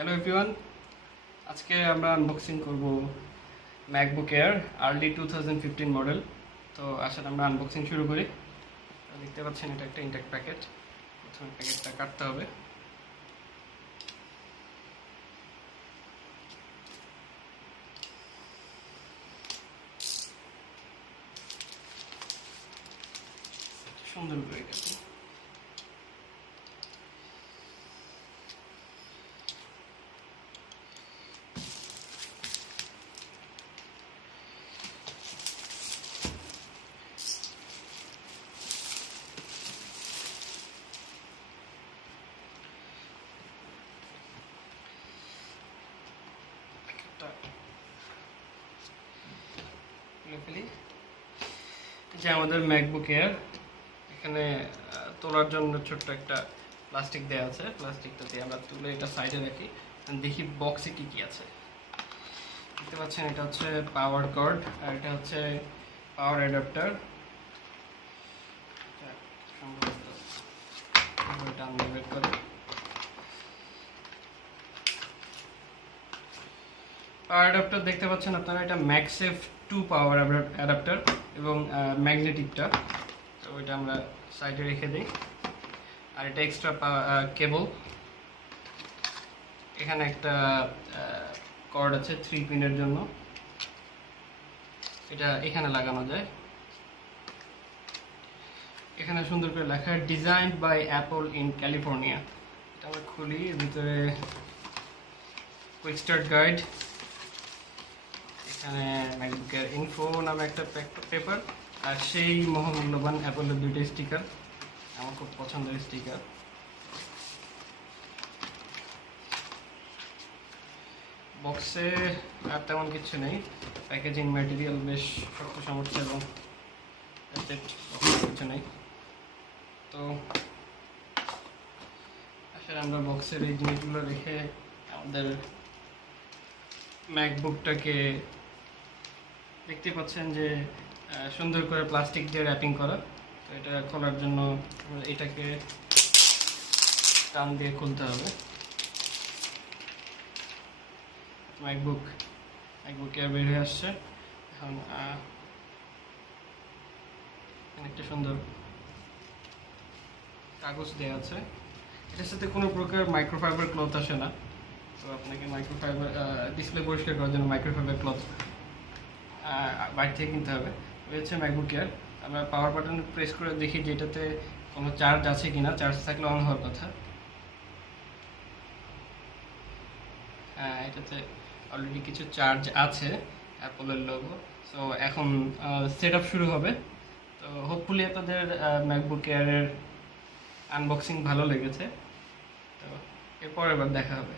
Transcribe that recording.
Hello everyone আজকে আমরা unboxing করব MacBook Air early two fifteen model তো আসলে আমরা আনবক্সিং শুরু করি। দেখতে পাচ্ছেন, এটা একটা ইনটেক প্যাকেট প্রথমে প্যাকেটটা কাটতে হবে। সুন্দর করে কাটি প্যাকেটটা খুলে ফেলি যে আমাদের ম্যাকবুক এয়ার এখানে তোলার জন্য ছোট্ট একটা প্লাস্টিক দেওয়া আছে। প্লাস্টিকটা দিয়ে আমরা তুলে এটা সাইডে রাখি। দেখি বক্সে কি কি আছে। দেখতে পাচ্ছেন, এটা হচ্ছে পাওয়ার কর্ড আর এটা হচ্ছে পাওয়ার অ্যাডাপ্টার এটা বের করি। অ্যাডাপ্টার দেখতে পাচ্ছেন আপনারা, এটা ম্যাক্সেফ টু পাওয়ার অ্যাডাপ্টার এবং ম্যাগনেটিকটা তো ওইটা আমরা সাইডে রেখে দিই। আর এটা এক্সট্রা কেবল এখানে একটা কর্ড আছে থ্রি পিনের জন্য। এটা এখানে লাগানো যায়। এখানে সুন্দর করে লেখা design by Apple in California এটা আমরা খুলি ভিতরে কুইক স্টার্ট গাইড এখানে ম্যাকবুকের ইনফো নামে একটা পেপার আর সেই মহামূল্যবান অ্যাপলের দুইটা স্টিকার আমার খুব পছন্দের স্টিকার বক্সে আর তেমন কিছু নেই। প্যাকেজিং ম্যাটেরিয়াল বেশ শক্ত সামর্থ্য এবং কিছু নেই। তো, আসলে আমরা বক্সের এই জিনিসগুলো রেখে আমাদের ম্যাকবুকটাকে দেখতে পাচ্ছেন যে সুন্দর করে প্লাস্টিক দিয়ে র্যাপিং করা। তো এটা খোলার জন্য এটাকে টান দিয়ে খুলতে হবে। ম্যাকবুক ম্যাকবুক এয়ার বের হয়ে আসছে। এখন একটা সুন্দর কাগজ দেওয়া আছে। এটার সাথে কোনো প্রকার মাইক্রোফাইবার ক্লথ আসে না। তো আপনাকে মাইক্রোফাইবার ডিসপ্লে পরিষ্কার করার জন্য মাইক্রোফাইবার ক্লথ বাইরে থেকে কিনতে হবে। ওই হচ্ছে ম্যাকবুক এয়ার আমরা পাওয়ার বাটন প্রেস করে দেখি যে এটাতে কোনো চার্জ আছে কিনা। চার্জ থাকলে অন হওয়ার কথা। হ্যাঁ এটাতে অলরেডি কিছু চার্জ আছে অ্যাপলের লোগো সো এখন সেট শুরু হবে। তো হোপফুলি আপনাদের ম্যাকবুক এয়ারের আনবক্সিং ভালো লেগেছে। তো, এরপর এবার দেখা হবে।